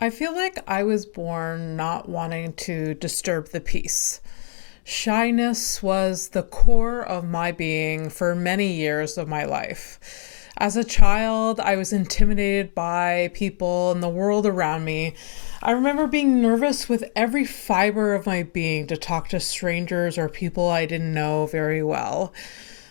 I feel like I was born not wanting to disturb the peace. Shyness was the core of my being for many years of my life. As a child, I was intimidated by people and the world around me. I remember being nervous with every fiber of my being to talk to strangers or people I didn't know very well.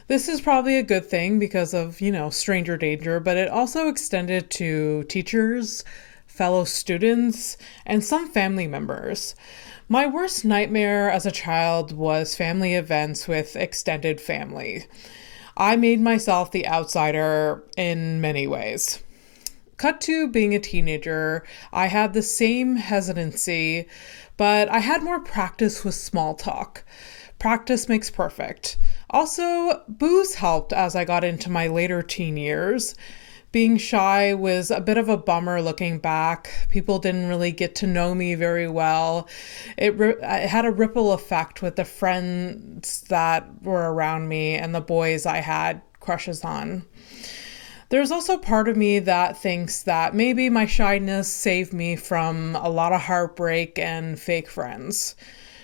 This is probably a good thing because of, stranger danger, but it also extended to teachers, fellow students, and some family members. My worst nightmare as a child was family events with extended family. I made myself the outsider in many ways. Cut to being a teenager, I had the same hesitancy, but I had more practice with small talk. Practice makes perfect. Also, booze helped as I got into my later teen years. Being shy was a bit of a bummer looking back. People didn't really get to know me very well. It had a ripple effect with the friends that were around me and the boys I had crushes on. There's also part of me that thinks that maybe my shyness saved me from a lot of heartbreak and fake friends.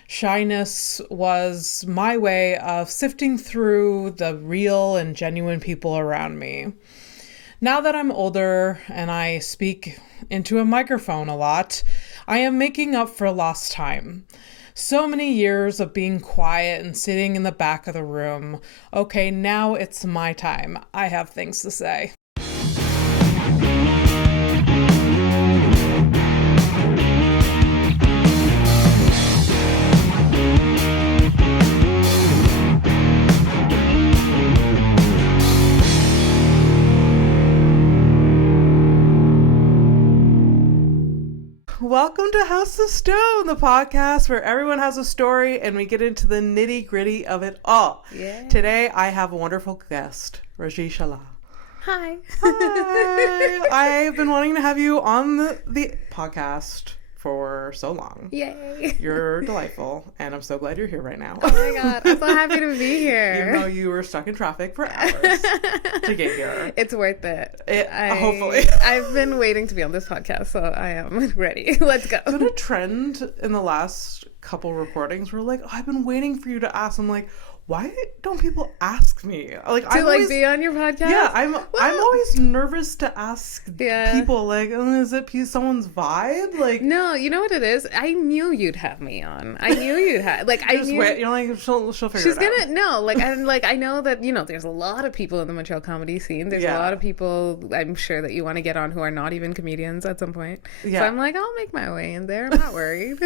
Shyness was my way of sifting through the real and genuine people around me. Now that I'm older and I speak into a microphone a lot, I am making up for lost time. So many years of being quiet and sitting in the back of the room. Okay, now it's my time. I have things to say. Welcome to House of Stone, the podcast where everyone has a story and we get into the nitty gritty of it all. Yeah. Today, I have a wonderful guest, Raajiee Chelliah. Hi. Hi. I've been wanting to have you on the podcast for so long. Yay. You're delightful, and I'm so glad you're here right now. Oh my god, I'm so happy to be here. Even though you were stuck in traffic for hours to get here. It's worth it. Hopefully. I've been waiting to be on this podcast, so I am ready. Let's go. It's been a trend in the last couple recordings where like, I've been waiting for you to ask. I'm like, why don't people ask me? Like, to be on your podcast? Yeah, I'm always nervous to ask people, like, is it someone's vibe? Like, no, you know what it is? I knew you'd have me on. I knew you'd have, like, I knew. Wait, you're like, she'll figure She's it out. gonna, no, like, I know that, there's a lot of people in the Montreal comedy scene. There's a lot of people, I'm sure, that you want to get on who are not even comedians at some point. Yeah. So I'm like, I'll make my way in there. I'm not worried.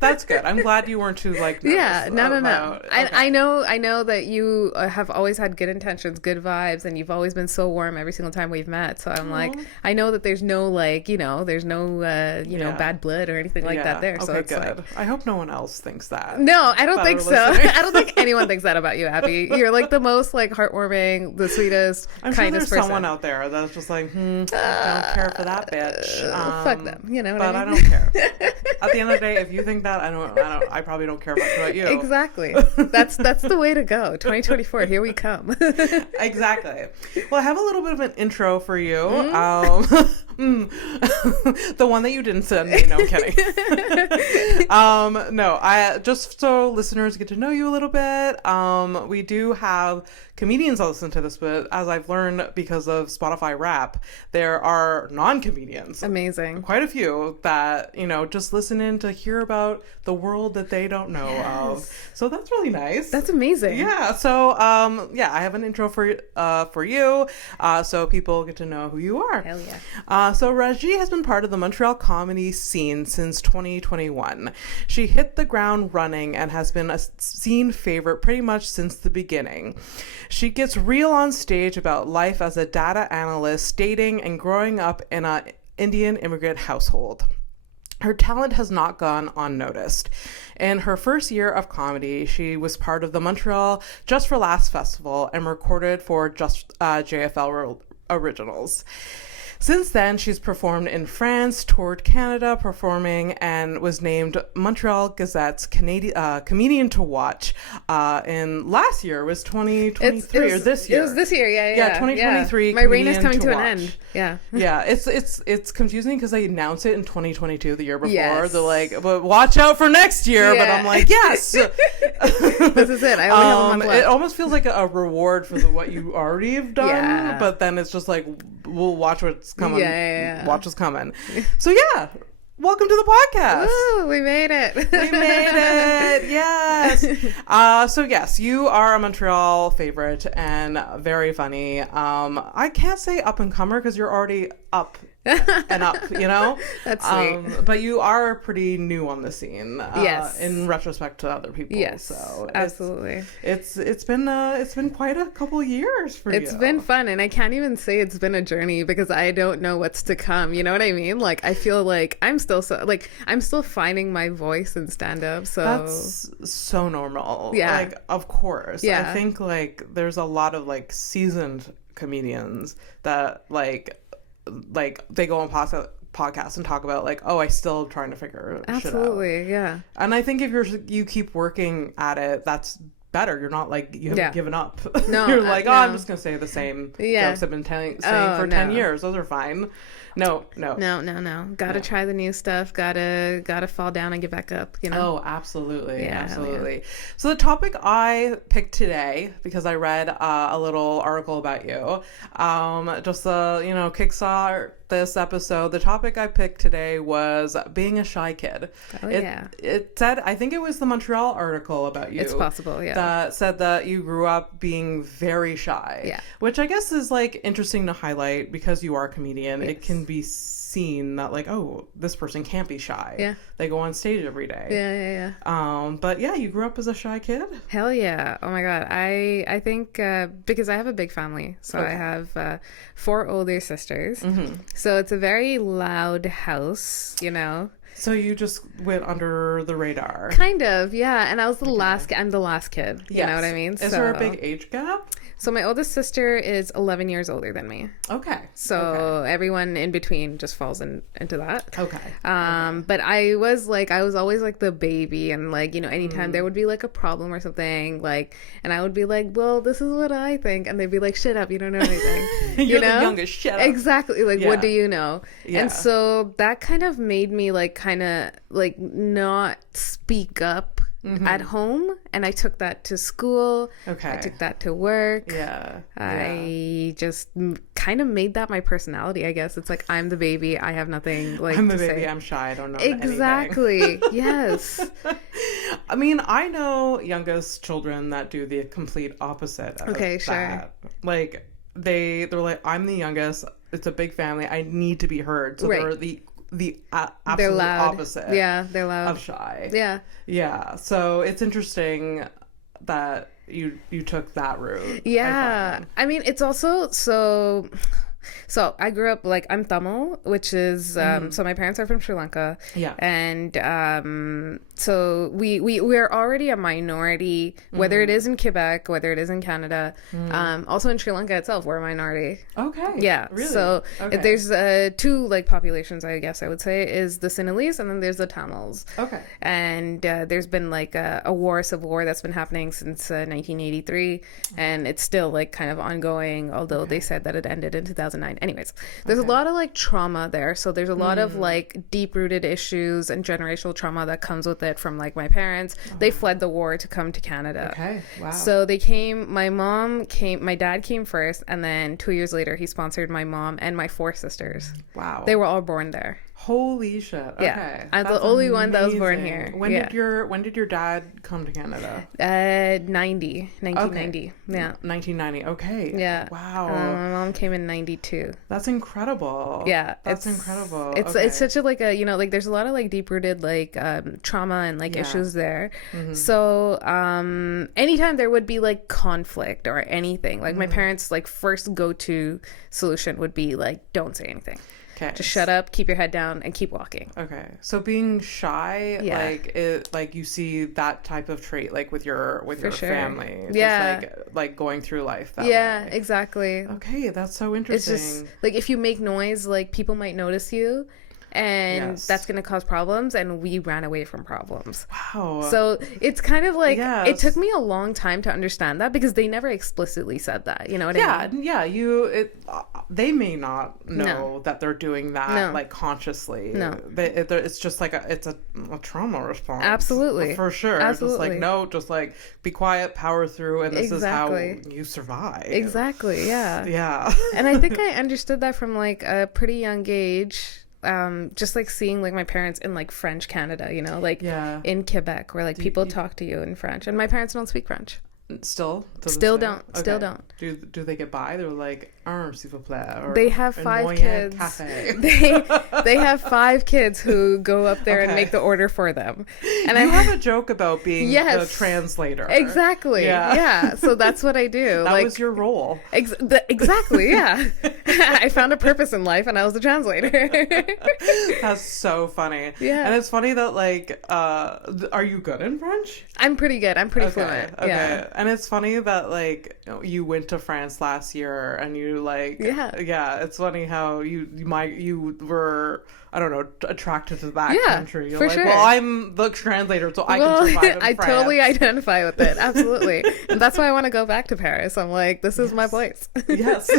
That's good. I'm glad you weren't too, like, nervous. Yeah, no. Okay. I know that you have always had good intentions, good vibes, and you've always been so warm every single time we've met. So I'm like, I know that there's no there's no bad blood or anything like that there. So okay, it's good. like, I hope no one else thinks that. no, I don't think so. I don't think anyone thinks that about you, Abby. You're like the most like heartwarming, the sweetest, I'm kindest sure there's person. someone out there that's just like, don't care for that bitch. Fuck them. You know what but I mean? I don't care. At the end of the day, if you think that, I probably don't care much about you. Exactly. That's the way to go. 2024, here we come. Exactly. Well, I have a little bit of an intro for you. The one that you didn't send me. No, I'm kidding. No, I just so listeners get to know you a little bit. We do have comedians that listen to this, but as I've learned because of Spotify Rap, there are non-comedians. Amazing. Quite a few that, just listen in to hear about the world that they don't know of. So that's really nice. That's amazing. Yeah. So, I have an intro for you, so people get to know who you are. Hell yeah. So Raajiee has been part of the Montreal comedy scene since 2021. She hit the ground running and has been a scene favorite pretty much since the beginning. She gets real on stage about life as a data analyst, dating, and growing up in an Indian immigrant household. Her talent has not gone unnoticed. In her first year of comedy, she was part of the Montreal Just for Laughs festival and recorded for Just JFL Originals. Since then, she's performed in France, toured Canada performing, and was named Montreal Gazette's comedian to watch. In last year was 2023 or this year. It was this year, yeah, 2023. Yeah. My reign is coming to an end. Yeah, yeah. It's confusing because they announced it in 2022, the year before. Yes. They're like, but watch out for next year. Yeah. But I'm like, yes. This is it. I only have a month left. It almost feels like a reward for what you already have done, but then it's just like, we'll watch what's coming. Yeah. Watch what's coming. So yeah, welcome to the podcast. Woo, we made it. We made it. Yes. So yes, you are a Montreal favorite and very funny. I can't say up and comer because you're already up and up, you know. That's sweet. But you are pretty new on the scene. Yes. In retrospect to other people. Yes. So absolutely. It's been quite a couple years for you. It's been fun, and I can't even say it's been a journey because I don't know what's to come. You know what I mean? Like, I feel like I'm still finding my voice in stand up. So that's so normal. Yeah. Like, of course. Yeah. I think like there's a lot of like seasoned comedians that like they go on podcasts and talk about like, oh, I still trying to figure absolutely shit out. Yeah. And I think if you keep working at it, that's better. You're not like you haven't given up. No, you're like, no. I'm just gonna say the same jokes I've been saying for 10 years. Those are fine. No. Gotta try the new stuff. Gotta fall down and get back up, you know? Oh, absolutely. Yeah, absolutely. yeah. So the topic I picked today, because I read a little article about you, just to, kickstart this episode, the topic I picked today was being a shy kid. Oh, yeah. It said, I think it was the Montreal article about you. It's possible, yeah. That said that you grew up being very shy. Yeah. Which I guess is like interesting to highlight because you are a comedian. Yes. It can be seen that like, oh, this person can't be shy. Yeah. They go on stage every day. Yeah. But yeah, you grew up as a shy kid? Hell yeah. Oh my God. I think because I have a big family. So I have 4 older sisters. Mm-hmm. So it's a very loud house, you know. So you just went under the radar. Kind of, yeah. And I was I'm the last kid. You know what I mean? Is there a big age gap? So my oldest sister is 11 years older than me. Okay. So everyone in between just falls into that. Okay. But I was always like the baby, and like, anytime there would be like a problem or something, like, and I would be like, well, this is what I think, and they'd be like, shut up, you don't know anything. You're the youngest, shut up. Exactly. Like, what do you know? Yeah. And so that kind of made me like kind of like not speak up at home, and I took that to school. Okay. I took that to work. Yeah. I just kind of made that my personality, I guess. It's like, I'm the baby. I have nothing like I'm the to baby. say. I'm shy. I don't know Exactly. anything. Yes. I mean, I know youngest children that do the complete opposite of sure. that. Like, they're like, I'm the youngest. It's a big family. I need to be heard. So they're the absolute opposite. Yeah, they're loud. Of shy. Yeah. So it's interesting that you took that route. Yeah. I mean, it's also so I grew up, like, I'm Tamil, which is so my parents are from Sri Lanka. Yeah. And so we're already a minority, whether it is in Quebec, whether it is in Canada, also in Sri Lanka itself, we're a minority. Okay. Yeah. Really? So there's 2 like populations, I guess I would say, is the Sinhalese, and then there's the Tamils. Okay. And there's been like a civil war that's been happening since 1983, and it's still like kind of ongoing, although they said that it ended in 2009. Anyways, there's a lot of like trauma there. So there's a lot of like deep-rooted issues and generational trauma that comes with it from like my parents. They fled the war to come to Canada. Okay. Wow. So my dad came first, and then 2 years later he sponsored my mom and my 4 sisters. Wow. They were all born there. Holy shit. Okay. Yeah. I'm the only one that was born here. When did your dad come to Canada? 1990. Okay. Yeah. 1990. Okay. Yeah. Wow. My mom came in 92. That's incredible. Yeah. That's incredible. It's such a like a, like there's a lot of like deep rooted like trauma and like issues there. So anytime there would be like conflict or anything, like my parents like first go-to solution would be like, don't say anything. Okay. Just shut up, keep your head down, and keep walking. Okay. So being shy, like you see that type of trait like with your family. Yeah. Just like going through life that Yeah, way. Exactly. Okay, that's so interesting. It's just like if you make noise, like people might notice you. And that's going to cause problems, and we ran away from problems. Wow. So it's kind of like, it took me a long time to understand that because they never explicitly said that, you know what I mean? Yeah, they may not know that they're doing that, like, consciously. No. It's just like it's a trauma response. Absolutely. For sure. Absolutely. Just like, no, just like, be quiet, power through, and this is how you survive. Exactly, yeah. Yeah. And I think I understood that from, like, a pretty young age. Just like seeing like my parents in like French Canada, you know, like in Quebec where like people talk to you in French, and my parents don't speak French. Still don't. Okay. Still don't. Do they get by? They're like, s'il vous plaît. Or, they have 5 kids. They have 5 kids who go up there and make the order for them. And I have a joke about being the translator. Exactly. Yeah. So that's what I do. That was your role. Exactly. Yeah. I found a purpose in life, and I was the translator. That's so funny. Yeah. And it's funny that like, are you good in French? I'm pretty good. I'm pretty fluent. Okay. Yeah. And it's funny that like you went to France last year and you like it's funny how you were, I don't know, attracted to that country. You're for like, sure. well, I'm the translator, so I can survive in I France. totally identify with it. Absolutely. And that's why I want to go back to Paris. I'm like, this is my place. Yes.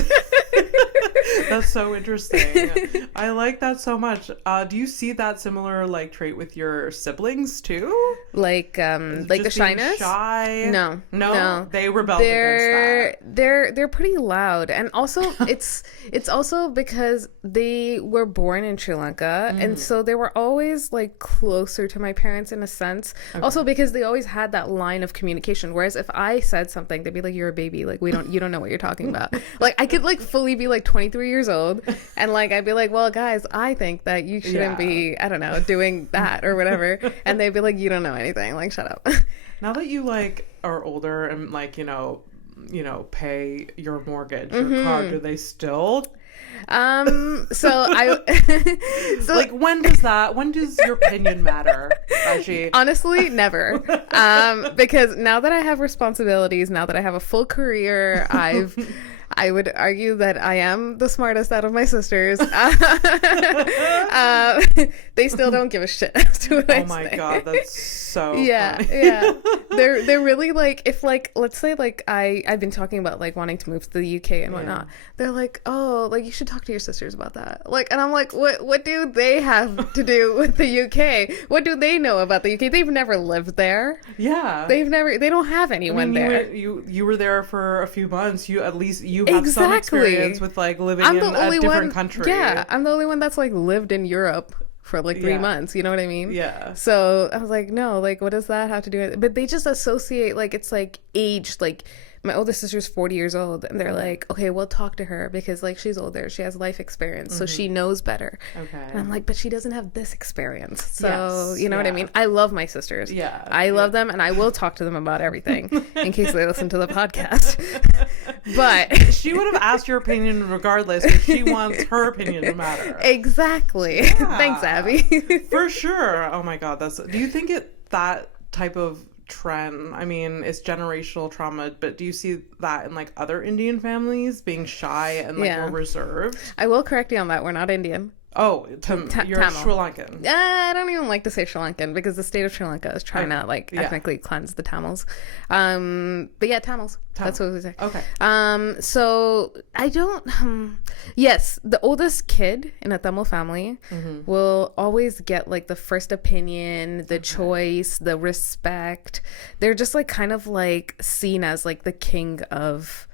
That's so interesting. I like that so much. Do you see that similar like trait with your siblings too? Like the shyness? Shy? No. They rebelled against that. They're pretty loud, and also it's also because they were born in Sri Lanka, and so they were always like closer to my parents in a sense. Okay. Also because they always had that line of communication. Whereas if I said something, they'd be like, "You're a baby. Like you don't know what you're talking about." Like I could like fully be like 23 years old, and like I'd be like, "Well, guys, I think that you shouldn't be, I don't know, doing that or whatever," and they'd be like, "You don't know anything. Like shut up." Now that you like are older and like you know pay your mortgage, your car, do they still? So like when does your opinion matter, Raajiee? Honestly, never. Because now that I have responsibilities, now that I have a full career, I would argue that I am the smartest out of my sisters. They still don't give a shit as to what I say. Oh my god, that's so funny. Yeah. They're really like, if like, let's say like I've been talking about like wanting to move to the UK and whatnot. They're like, oh, like you should talk to your sisters about that. Like, and I'm like, what do they have to do with the UK? What do they know about the UK? They've never lived there. Yeah. They don't have anyone there. You were there for a few months. You have some experience with like living in a different country. Yeah, I'm the only one that's like lived in Europe for like 3 months. You know what I mean? Yeah. So I was like, no, like what does that have to do with it? But they just associate like it's like age, like my oldest sister's 40 years old, and they're like, okay, we'll talk to her because like she's older, she has life experience, so she knows better. Okay. And I'm like, but she doesn't have this experience, so you know what I mean? I love my sisters. Yeah. I love them, and I will talk to them about everything in case they listen to the podcast. But she would have asked your opinion regardless, because she wants her opinion to matter. Exactly. Yeah. Thanks, Abby. For sure. Oh my god, do you think that type of trend, I mean, it's generational trauma, but do you see that in like other Indian families being shy and like more reserved? I will correct you on that. We're not Indian. Oh, you're Tamil. Sri Lankan. I don't even like to say Sri Lankan because the state of Sri Lanka is trying to like ethnically cleanse the Tamils. But yeah, Tamils. That's what we say. Okay. So I don't. Yes, the oldest kid in a Tamil family will always get like the first opinion, the choice, the respect. They're just like kind of like seen as like the king of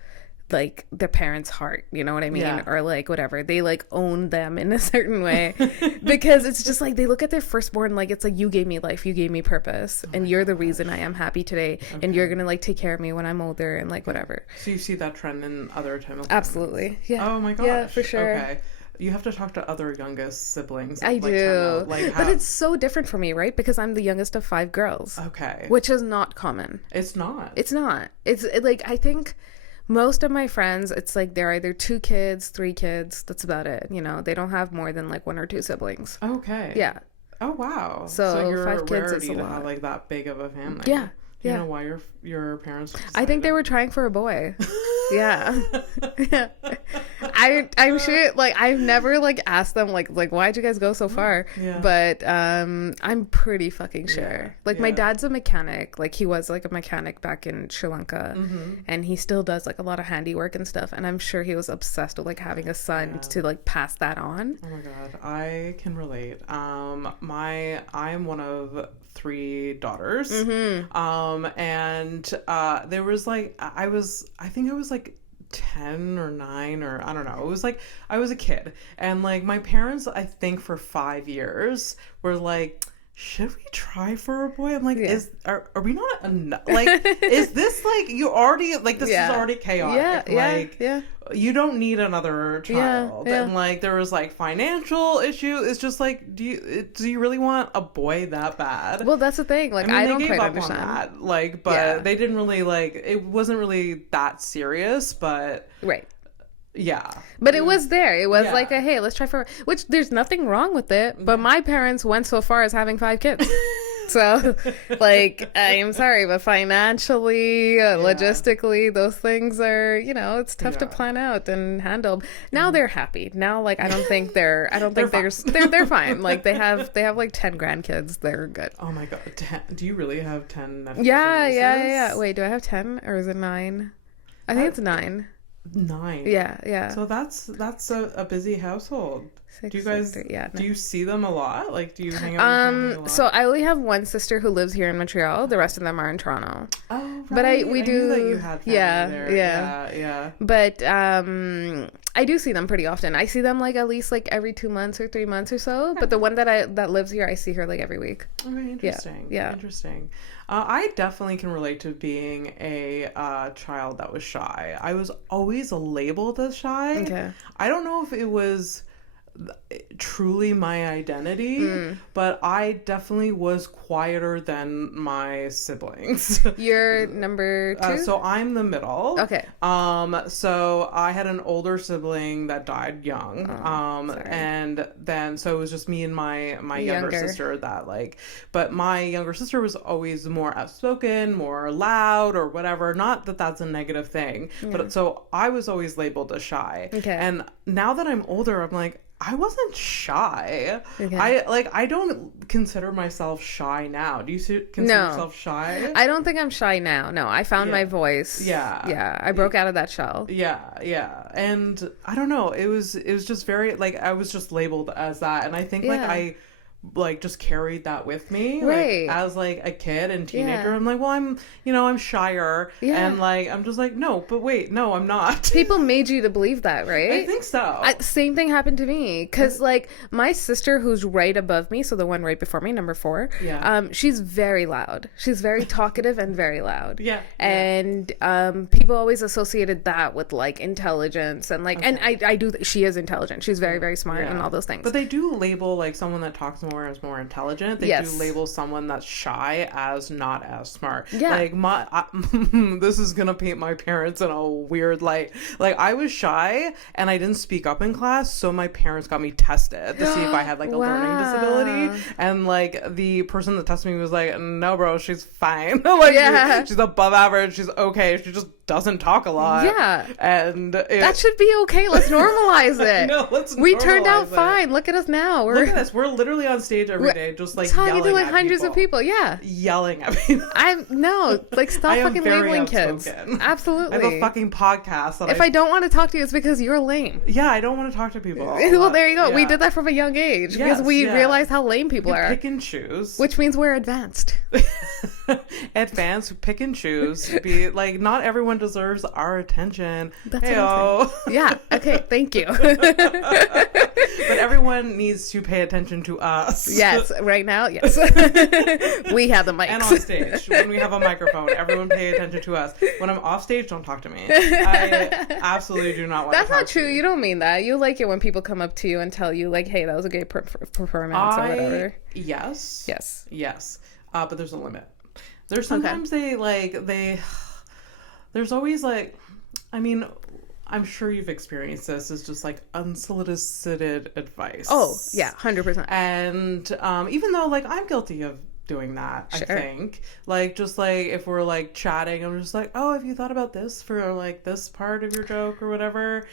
like their parents' heart, you know what I mean? Yeah. Or like whatever, they like own them in a certain way because it's just like they look at their firstborn like it's like, you gave me life, you gave me purpose, and you're the reason I am happy today, and you're gonna like take care of me when I'm older and like whatever. So you see that trend in other Tamil families? Absolutely. Yeah. Oh my gosh. Yeah, for sure. Okay. You have to talk to other youngest siblings. I do. But it's so different for me, right? Because I'm the youngest of 5 girls. Okay. Which is not common. It's not. It's like, I think Most of my friends, it's like they're either 2 kids, 3 kids. That's about it. You know, they don't have more than like 1 or 2 siblings. Okay. Yeah. Oh wow. So you're 5 a kids rarity is a to lot. have like that big of a family. Yeah. Do you know why your parents decided? I think they were trying for a boy. Yeah. Yeah. I'm sure, like, I've never like asked them like why'd you guys go so far? Yeah. But I'm pretty fucking sure. Like my dad's a mechanic. Like he was like a mechanic back in Sri Lanka, and he still does like a lot of handiwork and stuff. And I'm sure he was obsessed with like having a son to like pass that on. Oh my god, I can relate. I'm one of 3 daughters. And there was like I think I was like 10 or 9 or I don't know. It was like I was a kid, and like my parents, I think for 5 years were like, should we try for a boy? I'm like, are we not enough? Like, is this like you already like this is already chaotic? Yeah. You don't need another child. Yeah. And like there was like financial issue. It's just like, do you really want a boy that bad? Well, that's the thing. Like, I don't quite understand. On that. Like, but they didn't really like. It wasn't really that serious, but right. Yeah. But it was there. It was like a, hey, let's try for, which there's nothing wrong with it. But my parents went so far as having 5 kids. So, like, I'm sorry, but financially, logistically, those things are, you know, it's tough to plan out and handle. Now they're happy. Now, like, I don't think they're fine. Like, they have like 10 grandkids. They're good. Oh my God. Do you really have 10 nephews? Yeah. Wait, do I have 10 or is it 9? I think it's 9. 9. Yeah. So that's a busy household. 6, do you guys 6, 3, no. Do you see them a lot? Like, do you hang out with them a lot? So I only have one sister who lives here in Montreal. The rest of them are in Toronto. Oh, right. But we do. I knew that you had family there. Yeah. But I do see them pretty often. I see them like at least like every 2 months or 3 months or so. But the one that lives here, I see her like every week. Okay, interesting. Yeah. Interesting. I definitely can relate to being a child that was shy. I was always labeled as shy. Okay. I don't know if it was truly my identity, but I definitely was quieter than my siblings. You're number 2? So I'm the middle. Okay. So I had an older sibling that died young. And then so it was just me and my younger sister that like, but my younger sister was always more outspoken, more loud or whatever. Not that that's a negative thing, but so I was always labeled as shy. Okay. And now that I'm older, I'm like, I wasn't shy. Okay. I don't consider myself shy now. Do you consider yourself shy? I don't think I'm shy now. No, I found my voice. Yeah. I broke out of that shell. Yeah. And I don't know. It was just very like I was just labeled as that, and I think like I like just carried that with me like as like a kid and teenager. I'm like, well, I'm shyer and like I'm just like, no, but wait, no, I'm not. People made you to believe that, right? I think so. Same thing happened to me because like my sister who's right above me, so the one right before me, number 4, she's very loud. She's very talkative and very loud. And people always associated that with like intelligence and like and I do she is intelligent. She's very, very smart and all those things. But they do label like someone that talks more as more intelligent. They do label someone that's shy as not as smart. Like this is gonna paint my parents in a weird light. Like I was shy and I didn't speak up in class, so my parents got me tested to see if I had like a learning disability. And like the person that tested me was like, no bro, she's fine. Like she's above average, she's okay, she just doesn't talk a lot. And that should be okay. Let's normalize it. No, let's we turned out fine. Look at us now. Look at us. We're literally on stage every day, just like talking to like hundreds people. of people. Yelling at people. Like stop fucking labeling kids. Absolutely. I have a fucking podcast. If I don't want to talk to you, it's because you're lame. I don't want to talk to people. Well, there you go. We did that from a young age because we realized how lame people are. Pick and choose. Which means we're advanced. Advanced, pick and choose. Be like, not everyone deserves our attention. That's okay, thank you. But everyone needs to pay attention to us. Yes, right now, yes. We have the mics. And on stage, when we have a microphone, everyone pay attention to us. When I'm off stage, don't talk to me. I absolutely do not want to talk to you. That's not true. You don't mean that. You like it when people come up to you and tell you, like, hey, that was a great performance or whatever. Yes. But there's a limit. There's sometimes there's always like, I mean, I'm sure you've experienced this. It's just like unsolicited advice. Oh, yeah, 100%. And even though like I'm guilty of doing that, sure. I think like just like if we're like chatting, I'm just like, oh, have you thought about this for like this part of your joke or whatever?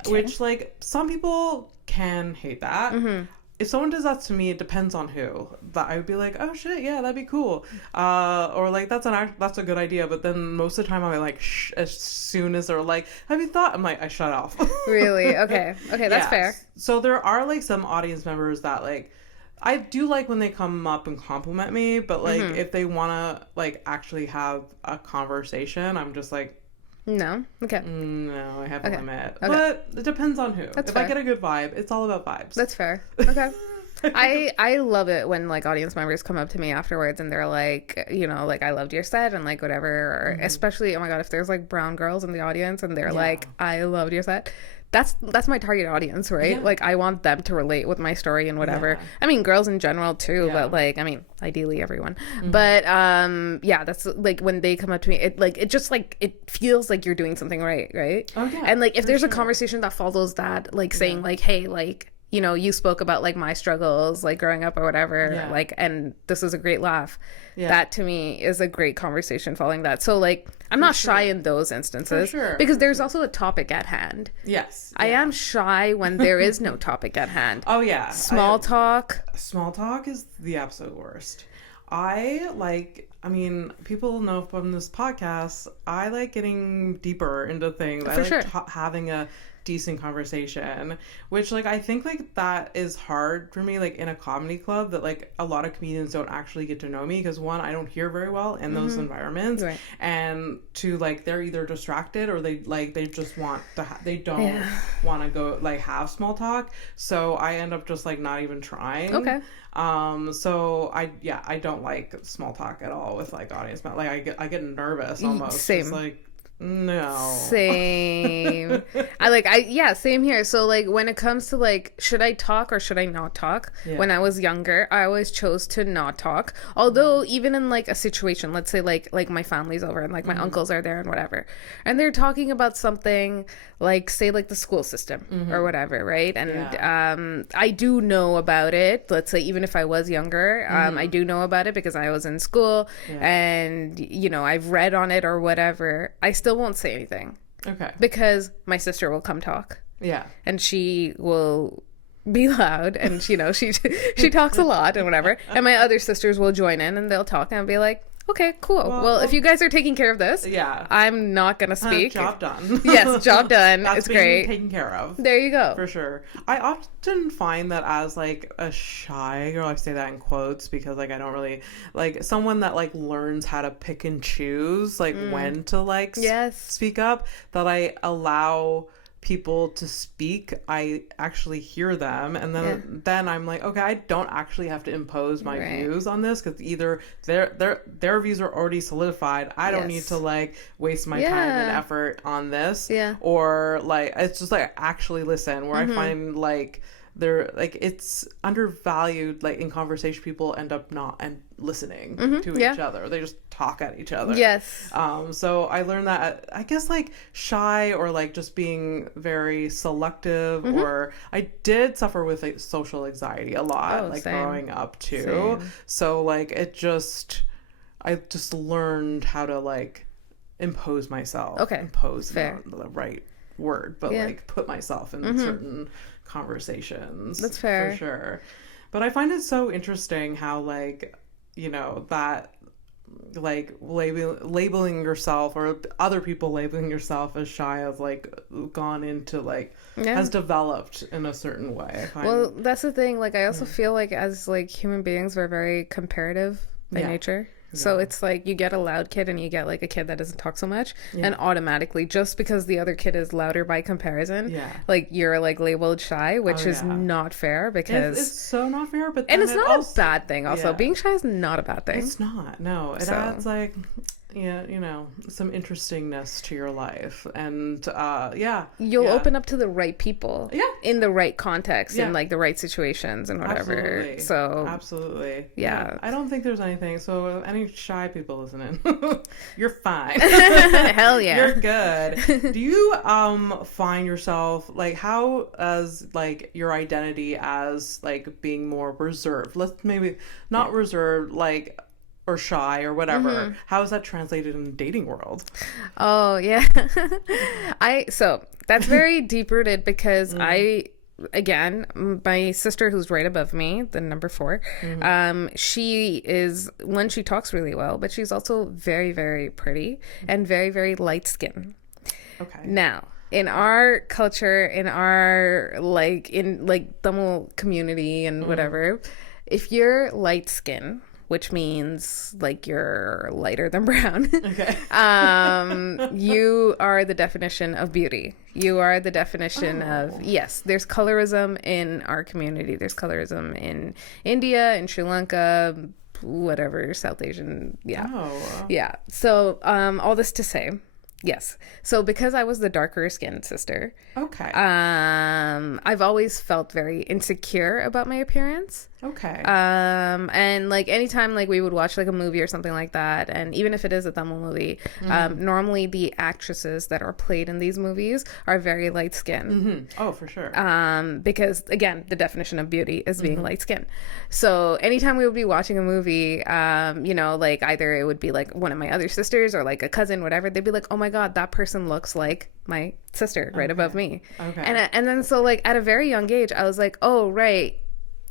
Okay. Which like some people can hate that. Mm-hmm. If someone does that to me, it depends on who. But I would be like, oh shit, yeah, that'd be cool. Or like that's a good idea. But then most of the time I'm like, as soon as they're like, have you thought? I'm like, I shut off. Really? Okay, that's fair. So there are like some audience members that like, I do like when they come up and compliment me. But like if they wanna like actually have a conversation, I'm just like, no. Okay. No, I have a limit. Okay. But it depends on who. That's fair. I get a good vibe, it's all about vibes. That's fair. Okay. I love it when like audience members come up to me afterwards and they're like, you know, like I loved your set and like whatever. Or especially, oh my God, if there's like brown girls in the audience and they're like, I loved your set. That's my target audience, right? Yeah. Like I want them to relate with my story and whatever. Yeah. I mean, girls in general too, but like, I mean, ideally everyone. But yeah, that's like when they come up to me, it just like it feels like you're doing something right? Oh yeah. And like if there's a conversation that follows that, like saying like, hey, like, you know, you spoke about like my struggles, like growing up or whatever, like, and this is a great laugh. Yeah. That to me is a great conversation following that. So like, I'm not shy in those instances because there's also a topic at hand. Yes. I am shy when there is no topic at hand. Oh yeah. Small talk is the absolute worst. I mean, people know from this podcast, I like getting deeper into things. I like having a decent conversation, which like I think like that is hard for me, like in a comedy club, that like a lot of comedians don't actually get to know me because one, I don't hear very well in those environments, and two, like they're either distracted or they just want to they don't want to go like have small talk, so I end up just like not even trying. So I don't like small talk at all with like audience, like I get nervous almost. Same. It's like, no. Same. Same here. So like when it comes to like, should I talk or should I not talk? Yeah. When I was younger, I always chose to not talk. Although even in like a situation, let's say like my family's over and like my uncles are there and whatever, and they're talking about something like say like the school system or whatever, right? And I do know about it. Let's say even if I was younger, I do know about it because I was in school and you know I've read on it or whatever. I still won't say anything. Okay. Because my sister will come talk. Yeah. And she will be loud and you know she talks a lot and whatever. And my other sisters will join in and they'll talk and I'll be like, okay, cool. Well, if you guys are taking care of this, I'm not gonna speak. Job done. Yes, job done. That's it's great. Taken care of. There you go. For sure. I often find that as like a shy girl, I say that in quotes because like I don't really like someone that like learns how to pick and choose like when to like speak up, that I allow people to speak. I actually hear them and then I'm like, okay, I don't actually have to impose my views on this because either their views are already solidified. I don't need to like waste my time and effort on this, or like it's just like actually listen, where I find like they're like it's undervalued, like in conversation people end up not and listening to each other. They just talk at each other. So I learned that I guess like shy or like just being very selective, or I did suffer with like social anxiety a lot, growing up too. So like I just learned how to like impose myself. Impose is not the right word, but like put myself in certain conversations. That's fair. For sure. But I find it so interesting how like, you know, that like labeling yourself or other people labeling yourself as shy has like gone into like has developed in a certain way. Well, that's the thing. Like I also feel like as like human beings we're very comparative by nature. So it's like you get a loud kid and you get like a kid that doesn't talk so much, and automatically just because the other kid is louder by comparison, like you're like labeled shy, which is not fair because it's so not fair. But and it's not also a bad thing. Also, being shy is not a bad thing. It's not. No, it adds like yeah, you know, some interestingness to your life. And yeah. You'll yeah. open up to the right people. Yeah. In the right context, Yeah. in like the right situations and whatever. Absolutely. So absolutely. Yeah. I don't think there's anything. So any shy people listening, you're fine. Hell yeah. You're good. Do you find yourself like, how as like your identity as like being more reserved? Let's maybe not reserved, like, or shy or whatever. How is that translated in the dating world? Oh yeah. So that's very deep rooted because again, my sister who's right above me, the number 4, she talks really well, but she's also very, very pretty and very, very light skinned. Okay. Now, in our culture, in our in Tamil community and whatever, if you're light skinned, which means like you're lighter than brown. Okay. You are the definition of beauty. You are the definition of, yes, there's colorism in our community. There's colorism in India, in Sri Lanka, whatever, South Asian. Yeah. Oh. Yeah. So all this to say, yes. So because I was the darker skinned sister, Okay. I've always felt very insecure about my appearance. Okay. And like anytime like we would watch like a movie or something like that, and even if it is a Tamil movie, normally the actresses that are played in these movies are very light skinned. Oh, for sure. Because again, the definition of beauty is being light skinned. So anytime we would be watching a movie, you know, like either it would be like one of my other sisters or like a cousin, whatever, they'd be like, oh my God, that person looks like my sister right above me. Okay. And then so like at a very young age, I was like, oh, right,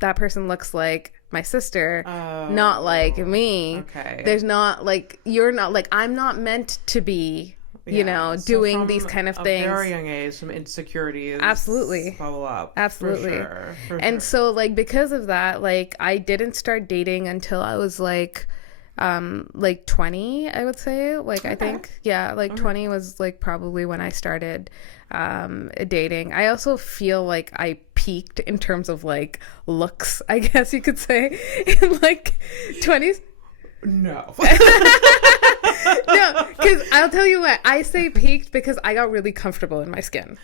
that person looks like my sister, not like me. Okay. There's not like, you're not like, I'm not meant to be, you know, so doing these kind of things. At a very young age, some insecurities. Absolutely. Bubble up. Absolutely. For sure. And so like, because of that, like I didn't start dating until I was like 20, I would say. Like, I think, yeah, like 20 was like probably when I started dating. I also feel like I peaked in terms of like looks, I guess you could say, in like 20s. No. No, because I'll tell you what, I say peaked because I got really comfortable in my skin.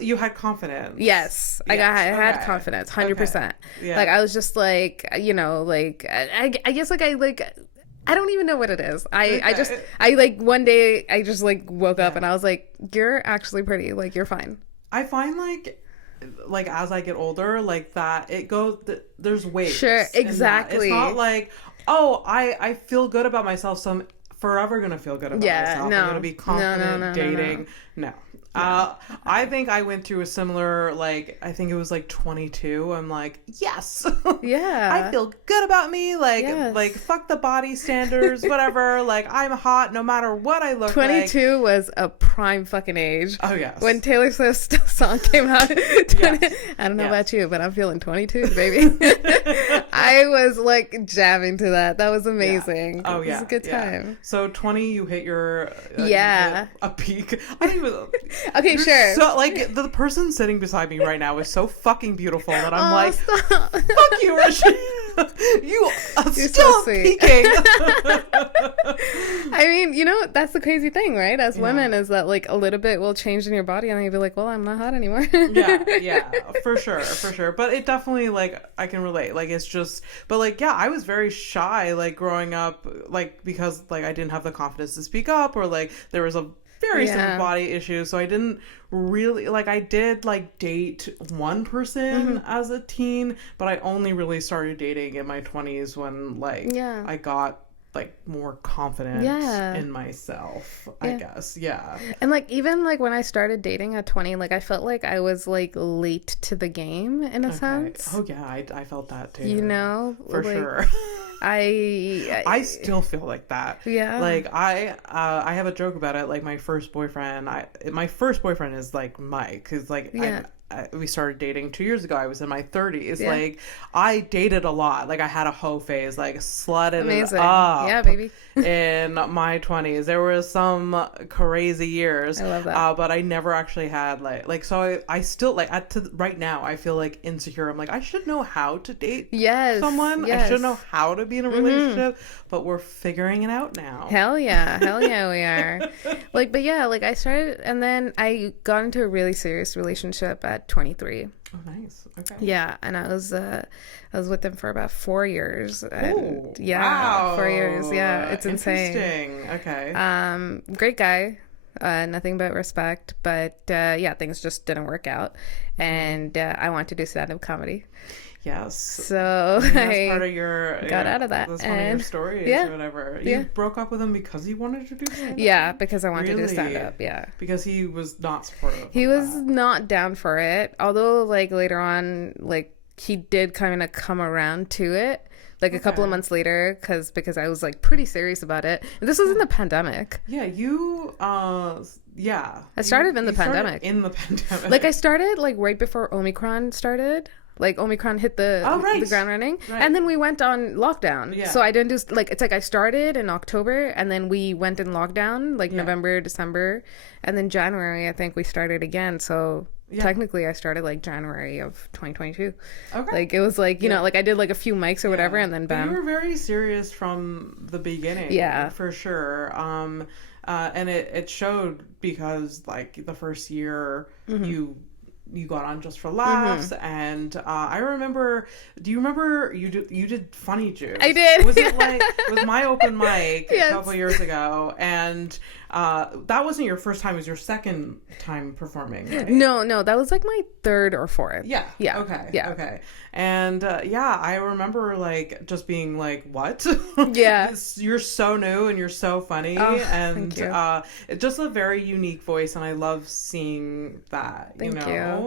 You had confidence. Yes, I had confidence, 100%. Okay. Yeah. Like I was just like, you know, like I guess like I don't even know what it is. I like one day I just like woke up and I was like, you're actually pretty. Like you're fine. I find like as I get older, like that it goes. There's waves. Sure, exactly. It's not like, oh, I feel good about myself, so I'm forever gonna feel good about myself. No. I'm gonna be confident dating. No. I think I went through a similar, like, I think it was like 22. I'm like, yes. Yeah. I feel good about me. Like, Yes. like fuck the body standards, whatever. Like, I'm hot no matter what I look 22 was a prime fucking age. Oh, yes. When Taylor Swift's song came out. I don't know about you, but I'm feeling 22, baby. I was like jamming to that. That was amazing. Oh, It was a good time. So 20, you hit your you Yeah. hit a peak. I didn't even. Okay, You're sure. So, like, the person sitting beside me right now is so fucking beautiful that I'm like, stop. fuck you, Raajiee. You are You're still so sweet. peaking. I mean, you know, that's the crazy thing, right? As women, is that like a little bit will change in your body and then you'll be like, well, I'm not hot anymore. yeah, for sure. But it definitely, like, I can relate. Like, it's just, but like, yeah, I was very shy, like, growing up, like, because, like, I didn't have the confidence to speak up, or, like, there was a very simple body issue, so I didn't really, like, I did, like, date one person as a teen, but I only really started dating in my 20s when, like, I got, like, more confident in myself, I guess. And like, even like when I started dating at 20, like I felt like I was like late to the game in a sense. Oh yeah, I felt that too. You know, for like, sure. I still feel like that. Yeah. Like I have a joke about it. Like my first boyfriend is like Mike. Cause like we started dating 2 years ago. I was in my 30s. Yeah. Like, I dated a lot. Like, I had a hoe phase, like, slutted Amazing. it up. Yeah, baby. In my 20s. There was some crazy years. I love that. But I never actually had, so I still, like, right now, I feel, like, insecure. I'm like, I should know how to date someone. Yes. I should know how to be in a relationship. But we're figuring it out now. Hell yeah we are. Like, but yeah, like, I started, and then I got into a really serious relationship at 23. Oh, nice. Okay. Yeah, and I was with him for about 4 years. And Oh, yeah, wow. 4 years. Yeah, it's insane. Interesting. Okay. Great guy. Nothing but respect, but yeah, things just didn't work out, and I wanted to do stand-up comedy. Yes. So that's part of your got out of that. That's one of your stories or whatever. You broke up with him because he wanted to do stand-up? Yeah, because I wanted to do Really? stand-up. Yeah. Because he was not supportive. He of was that. not down for it. Although, like, later on, like, he did kind of come around to it. Like, a couple of months later, because I was, like, pretty serious about it. And this was in the pandemic. Yeah, you, yeah. I started in the pandemic. In the pandemic. Like, I started, like, right before Omicron started. Like, Omicron hit the ground running. Right. And then we went on lockdown. Yeah. So I didn't do, like, it's like I started in October, and then we went in lockdown, like, November, December. And then January, I think we started again. So technically I started, like, January of 2022. Okay. Like, it was, like, you know, like, I did, like, a few mics or whatever, and then bam. But you were very serious from the beginning. Yeah. For sure. And it showed because, like, the first year you got on Just for Laughs, and I remember. Do you remember you did Funny Juice? I did. Was it like it was my open mic Yes. a couple years ago, and that wasn't your first time. It was your second time performing. Right? No, that was like my third or fourth. Yeah. Okay. Yeah. Okay. And I remember like just being like, "What? Yeah. You're so new and you're so funny." And thank you. it's just a very unique voice, and I love seeing that. Thank you.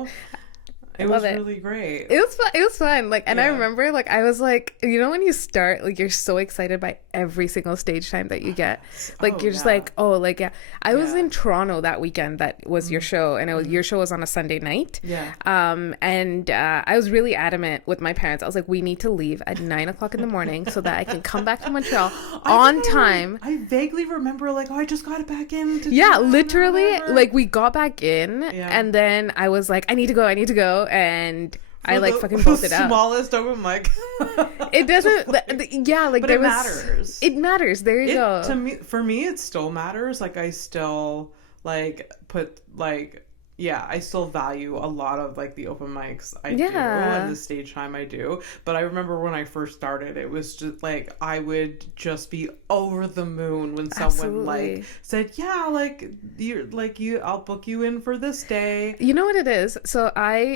It was really great. It was fun. It was fun. Like, and I remember, like, I was like, you know, when you start, like, you're so excited by every single stage time that you get. Like, you're just like, oh, like, yeah. I was in Toronto that weekend. That was your show, and your show was on a Sunday night. Yeah. And I was really adamant with my parents. I was like, we need to leave at 9:00 in the morning so that I can come back to Montreal on time. I vaguely remember, like, oh, I just got it back in. Literally, like, we got back in, and then I was like, I need to go. And I like fucking bolted out. Smallest open mic. It doesn't. Like, but there it matters. It matters. There you go. For me, it still matters. Like, I still like put like. Yeah, I still value a lot of like the open mics I do and the stage time I do. But I remember when I first started, it was just like I would just be over the moon when someone like said, "Yeah, I'll book you in for this day." You know what it is? So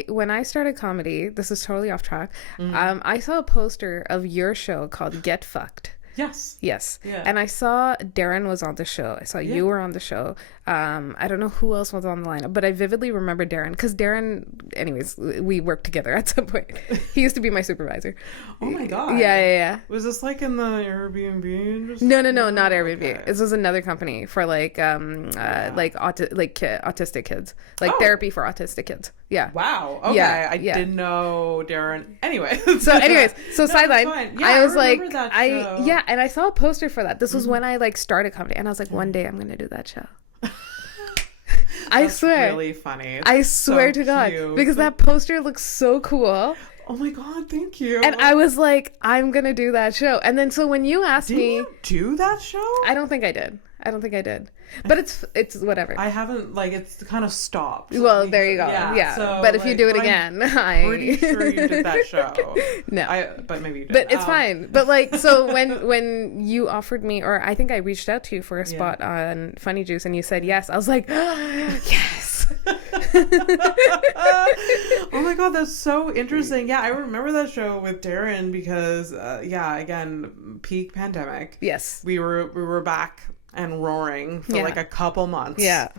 when I started comedy, this is totally off track. I saw a poster of your show called Get Fucked. Yes. Yeah. And I saw Darren was on the show. I saw you were on the show. I don't know who else was on the lineup, but I vividly remember Darren because Darren, anyways, we worked together at some point. He used to be my supervisor. Oh my God. Yeah. Was this like in the Airbnb? No, not Airbnb. Okay. This was another company for like autistic kids, like therapy for autistic kids. Yeah. Wow. Okay. Yeah. I didn't know Darren. Anyway. So sideline. Yeah, I was remember that show. and I saw a poster for that. This was when I like started comedy, and I was like, one day I'm gonna do that show. I swear. Really funny. I swear to God, because that poster looks so cool. Oh my God, thank you. And I was like, I'm gonna do that show. And then so when you asked me, you do that show? I don't think I did. But it's whatever. I haven't, like, it's kind of stopped. Well, there you go. Yeah. So, but if you do it again, I'm pretty sure you did that show. No. But maybe you did. But it's fine. But like, so when you offered me, or I think I reached out to you for a spot on Funny Juice, and you said yes, I was like, yes. Oh my God, that's so interesting. Yeah, I remember that show with Darren because, again, peak pandemic. Yes. We were back and roaring for like a couple months. Yeah.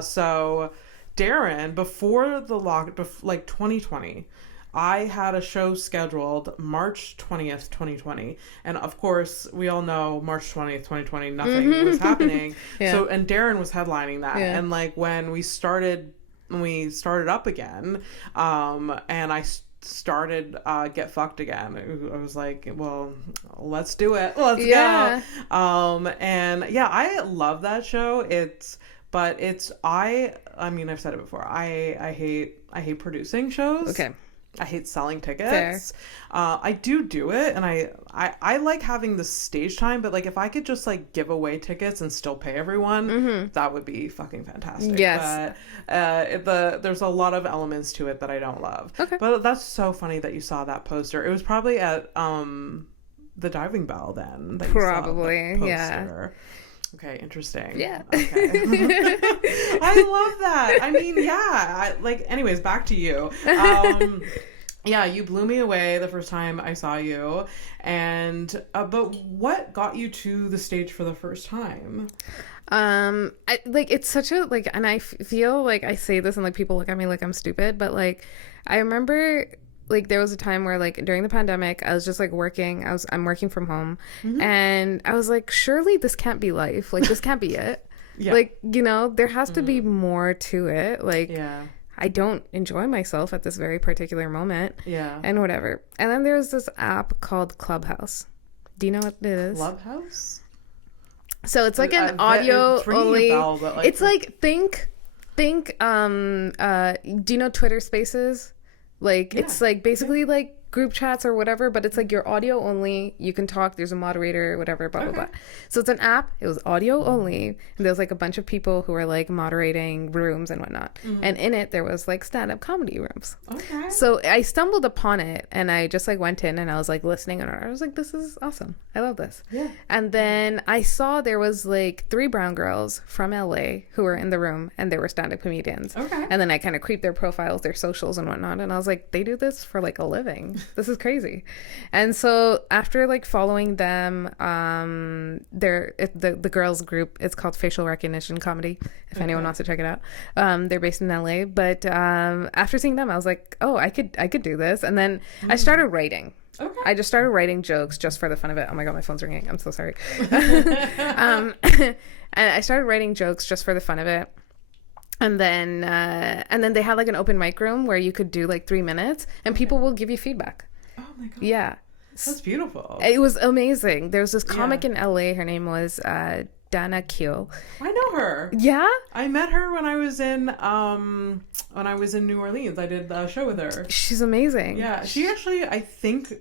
So Darren, before the like 2020, I had a show scheduled March 20th, 2020. And of course, we all know March 20th, 2020, nothing was happening. So, and Darren was headlining that. And like when we started we started up again, and I started Get Fucked again. I was like, well, let's do it. Let's go. And yeah, I love that show. I mean, I've said it before. I hate producing shows. Okay. I hate selling tickets. I do it, and I like having the stage time, but like if I could just like give away tickets and still pay everyone, that would be fucking fantastic. Yes. But there's a lot of elements to it that I don't love. Okay. But that's so funny that you saw that poster. It was probably at the Diving Bell then that you saw the poster. Yeah. Okay, interesting. Yeah. Okay. I love that. I mean, yeah. Anyways, back to you. Yeah, you blew me away the first time I saw you. And, but what got you to the stage for the first time? It's such a, like, and I feel like I say this and like people look at me like I'm stupid, but like, I remember like there was a time where like during the pandemic I was just like working. I'm working from home, and I was like, surely this can't be life. Like this can't be it. Yeah. Like, you know, there has to be more to it. Like, yeah. I don't enjoy myself at this very particular moment. Yeah. And whatever. And then there's this app called Clubhouse. Do you know what it is? Clubhouse? So it's like an audio only. Bell, but like, it's like think. Do you know Twitter Spaces? Like, it's like basically like group chats or whatever, but it's like you're audio only. You can talk. There's a moderator, whatever, blah, blah, blah. So it's an app. It was audio only. And there was like a bunch of people who were like moderating rooms and whatnot. And in it, there was like stand-up comedy rooms. Okay. So I stumbled upon it and I just like went in and I was like listening and I was like, this is awesome. I love this. Yeah. And then I saw there was like 3 brown girls from LA who were in the room and they were stand-up comedians. Okay. And then I kind of creeped their profiles, their socials and whatnot. And I was like, they do this for like a living. This is crazy. And so after like following them, the girls group, it's called Facial Recognition Comedy, if anyone wants to check it out. They're based in LA, but after seeing them I was like, oh, I could do this. And then I started writing. Okay. I just started writing jokes just for the fun of it. Oh my god, my phone's ringing. I'm so sorry. And I started writing jokes just for the fun of it. And then they had like an open mic room where you could do like 3 minutes and people will give you feedback. Oh my god. Yeah. That's beautiful. It was amazing. There was this comic in LA. Her name was Dana Keel. I know her. Yeah? I met her when I was in New Orleans. I did a show with her. She's amazing. Yeah. She actually, I think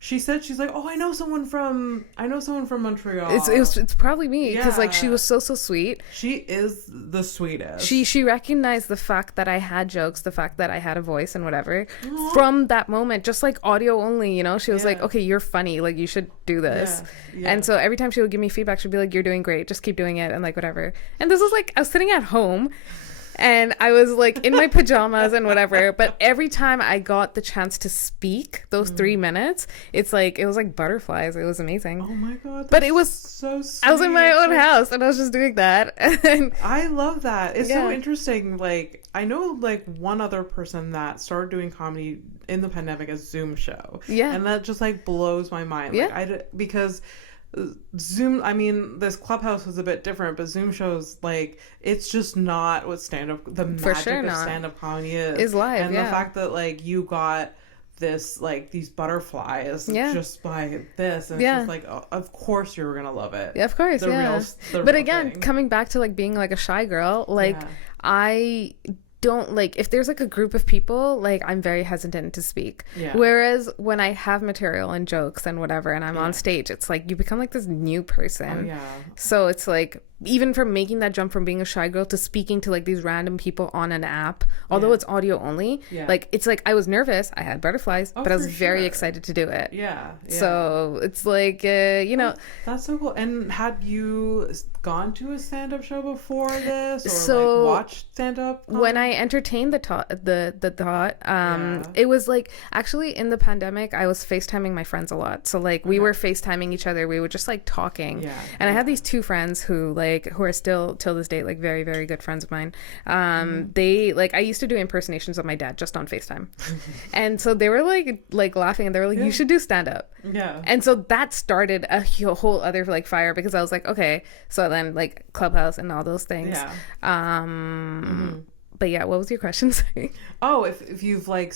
she said, she's like, oh, I know someone from Montreal. It's probably me because like she was so sweet. She is the sweetest. She recognized the fact that I had jokes, the fact that I had a voice and whatever. Aww. From that moment, just like audio only, you know. She was like, okay, you're funny, like you should do this. Yeah. And so every time she would give me feedback, she'd be like, you're doing great, just keep doing it and like whatever. And this was like I was sitting at home. And I was like in my pajamas and whatever, but every time I got the chance to speak those 3 minutes, it was like butterflies. It was amazing. Oh my god! But it was so sweet. I was in my own house and I was just doing that. And I love that. It's so interesting. Like I know like one other person that started doing comedy in the pandemic, a Zoom show. Yeah, and that just like blows my mind. Yeah, like, because Zoom, I mean, this Clubhouse was a bit different, but Zoom shows, like, it's just not what the magic of stand-up comedy is live. And the fact that, like, you got this, like, these butterflies just by this, and it's just like, oh, of course you're gonna love it. Yeah, of course, But again, coming back to, like, being, like, a shy girl, like, I don't like if there's like a group of people, like I'm very hesitant to speak. Whereas when I have material and jokes and whatever and I'm on stage, it's like you become like this new person. So it's like even from making that jump from being a shy girl to speaking to like these random people on an app, although it's audio only, like it's like I was nervous, I had butterflies, but I was very excited to do it. So it's like you know, that's so cool. And had you gone to a stand-up show before this, or like watched stand-up? When I entertained the thought, it was like actually in the pandemic I was FaceTiming my friends a lot. So like we were FaceTiming each other, we were just like talking. And I had these 2 friends who are still till this date like very, very good friends of mine. They like I used to do impersonations of my dad just on FaceTime. And so they were like laughing and they were like, you should do stand-up. And so that started a whole other like fire because I was like, okay, so then like Clubhouse and all those things. But But yeah, what was your question? Sorry. Oh, if you've like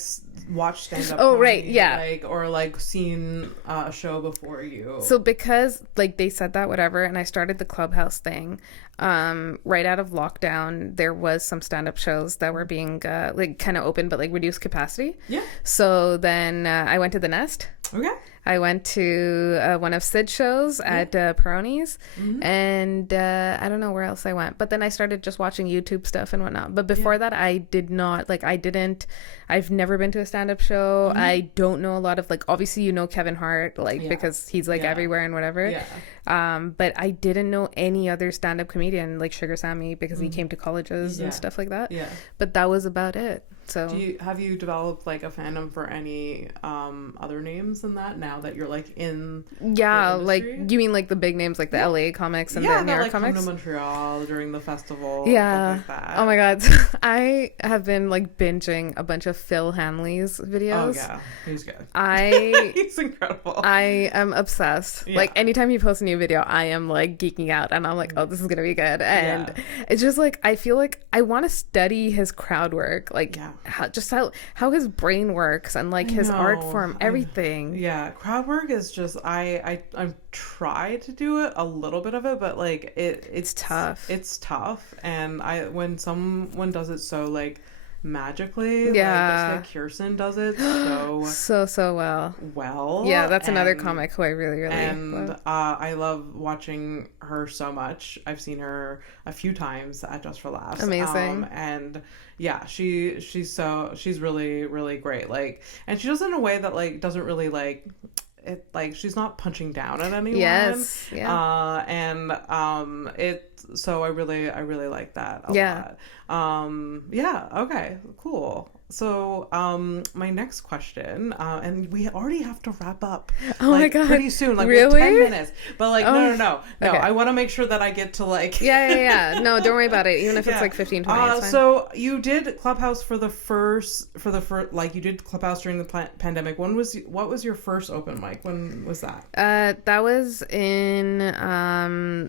watched stand up. Oh, right, yeah. Like, or like seen a show before you. So because like they said that, whatever, and I started the Clubhouse thing, right out of lockdown, there was some stand up shows that were being like kind of open, but like reduced capacity. Yeah. So then I went to the Nest. Okay. I went to one of Sid's shows at Peroni's, and I don't know where else I went. But then I started just watching YouTube stuff and whatnot. But before that, I did not, like, I've never been to a stand-up show. I don't know a lot of, like, obviously you know Kevin Hart, like, because he's, like, everywhere and whatever. Yeah. But I didn't know any other stand-up comedian, like Sugar Sammy, because he came to colleges and stuff like that. Yeah. But that was about it. So have you developed like a fandom for any other names than that now that you're like in like you mean like the big names like the LA comics and the New York comics? Come to Montreal during the festival. Yeah. Stuff like that. Oh my god. I have been like binging a bunch of Phil Hanley's videos. Oh yeah. He's good. He's incredible. I am obsessed. Yeah. Like anytime he posts a new video, I am like geeking out and I'm like, oh, this is gonna be good. And it's just like I feel like I want to study his crowd work. Like how his brain works and like his art form, everything. Crowd work is just I've tried to do it, a little bit of it, but like it's tough. It's tough, and when someone does it so like magically, like just like Kirsten does it so well. Yeah, that's another comic who I really love. I love watching her so much. I've seen her a few times at Just for Laughs. Amazing. And yeah, she's really, really great. Like, and she does it in a way that like doesn't really like it, like she's not punching down at anyone. Yes. Yeah. So I really like that a lot. Okay, cool. So my next question, and we already have to wrap up. Oh my god, pretty soon. Like really? We have 10 minutes. But like no. Okay. I want to make sure that I get to like. Yeah. No, don't worry about it. Even if it's like 15, 20. It's fine. So you did Clubhouse for the first like you did Clubhouse during the pandemic. What was your first open mic? When was that? That was in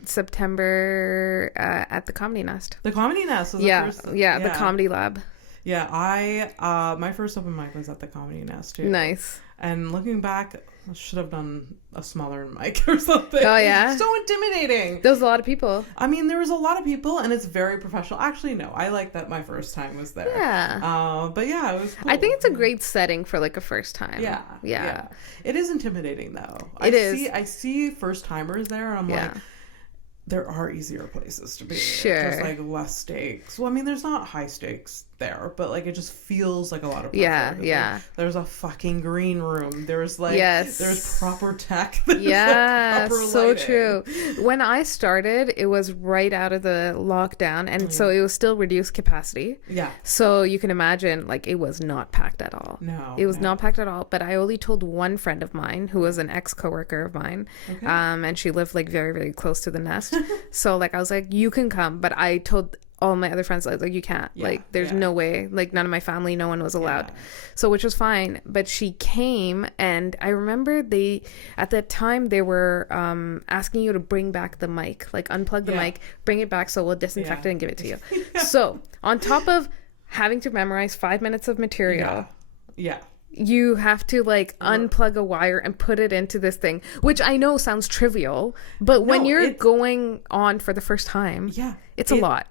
September at the Comedy Nest. The Comedy Nest was the first. Yeah, the Comedy Lab. Yeah, I my first open mic was at the Comedy Nest too. Nice. And looking back, I should have done a smaller mic or something. Oh yeah, so intimidating. There was a lot of people. I mean, there was a lot of people, and it's very professional. Actually, no, I like that my first time was there. Yeah. But yeah, it was cool. I think it's a great setting for like a first time. Yeah. It is intimidating though. I see first timers there, and I'm like, there are easier places to be. Sure. Just like less stakes. Well, I mean, there's not high stakes there, but like it just feels like a lot of pressure. Yeah. There's a fucking green room. There's like there's proper tech. Yeah, like so true. When I started, it was right out of the lockdown, and so it was still reduced capacity. Yeah. So you can imagine, like, it was not packed at all. No, it was not packed at all. But I only told one friend of mine who was an ex-coworker of mine, and she lived like very, very close to the Nest. So like I was like, you can come, but I told all my other friends, like you can't, like there's no way, like none of my family, no one was allowed. So which was fine, but she came, and I remember at that time they were asking you to bring back the mic, like unplug the mic, bring it back so we'll disinfect it and give it to you. So on top of having to memorize 5 minutes of material, you have to like unplug a wire and put it into this thing, which I know sounds trivial, but when you're going on for the first time, it's a lot.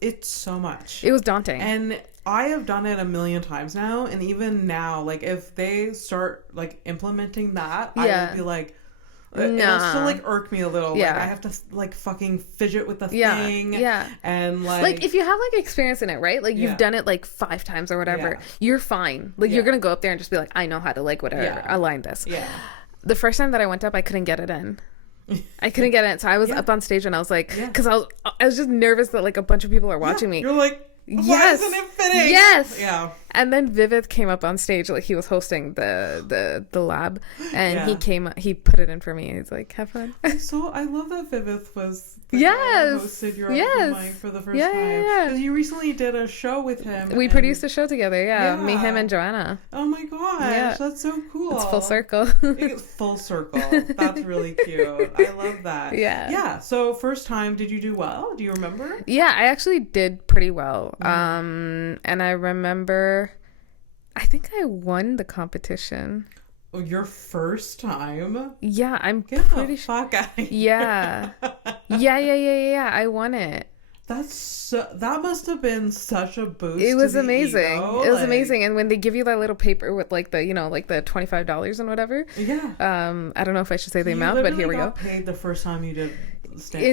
It's so much. It was daunting. And I have done it a million times now, and even now, like if they start like implementing that, I would be like, it'll still like irk me a little. Like I have to like fucking fidget with the thing. And like if you have like experience in it, right? Like you've done it like 5 times or whatever, you're fine. Like you're gonna go up there and just be like, I know how to like whatever align this. The first time that I went up, I couldn't get it in. I couldn't get it. So I was up on stage and I was like, because I was just nervous that like a bunch of people are watching me. You're like, why isn't it fitting? Yes. Yeah. And then Vivith came up on stage, like he was hosting the lab, and he put it in for me. He's like, have fun. So I love that Vivith was the guy who hosted your open mic for the first time. Because you recently did a show with him. We produced a show together, me, him, and Joanna. Oh my gosh, that's so cool. It's full circle. It's full circle. That's really cute. I love that. Yeah. So first time, did you do well? Do you remember? Yeah, I actually did pretty well. And I remember, I think I won the competition. Oh, your first time? Yeah, I'm Get pretty the fuck out of here. Yeah. Yeah. I won it. That must have been such a boost. It was to the amazing. ego. It was amazing. And when they give you that little paper with like the, like the $25 and whatever. Yeah. I don't know if I should say the amount, but here we go. Paid the first time you did stand-up.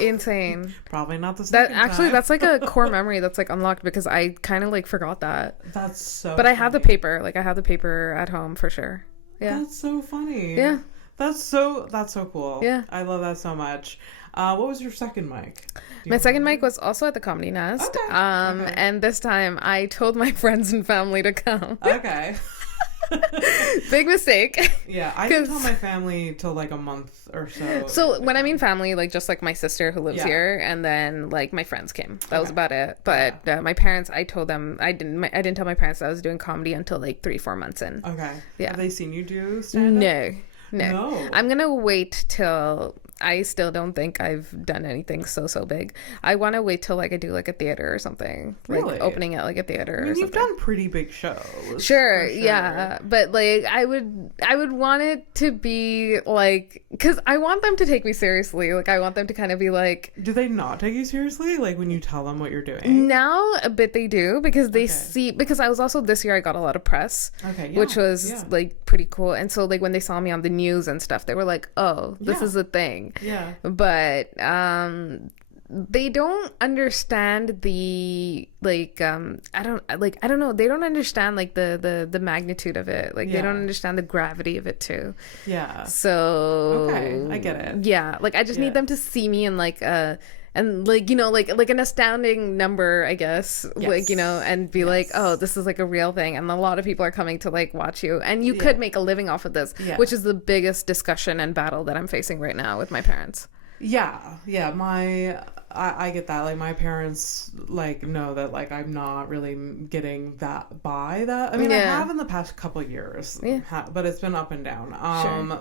Insane. Probably not the second time. That's like a core memory that's like unlocked because I kind of like forgot that. That's so But funny. I have the paper. Like I have the paper at home for sure. Yeah. That's so funny. Yeah. That's so cool. Yeah. I love that so much. What was your second mic? My second mic was also at the Comedy Nest. Okay. And this time I told my friends and family to come. Okay. Big mistake. Yeah, I didn't tell my family till like a month or so. So when I mean family, like just like my sister who lives here, and then like my friends came. That was about it. But my parents, I told them I didn't tell my parents that I was doing comedy until like 3-4 months in. Okay. Yeah. Have they seen you do stand-up? No. I'm gonna wait till. I still don't think I've done anything so big. I want to wait till like I do like a theater or something, really? Like opening at like a theater. I mean, or you've something. done pretty big shows. Sure, yeah, but like I would want it to be like, because I want them to take me seriously. Like I want them to kind of be like. Do they not take you seriously? Like when you tell them what you're doing? Now a bit they do because they see, because I was also this year I got a lot of press, which was like pretty cool. And so like when they saw me on the news and stuff, they were like, oh, this is a thing. Yeah. But they don't understand the I don't know, they don't understand like the magnitude of it, like they don't understand the gravity of it too. So I get it. Like I just need them to see me in like and like like an astounding number, I guess, like and be like, oh, this is like a real thing, and a lot of people are coming to like watch you, and you could make a living off of this, which is the biggest discussion and battle that I'm facing right now with my parents. I get that. Like my parents like know that like I'm not really getting that by that. I mean, I have in the past couple of years, but it's been up and down.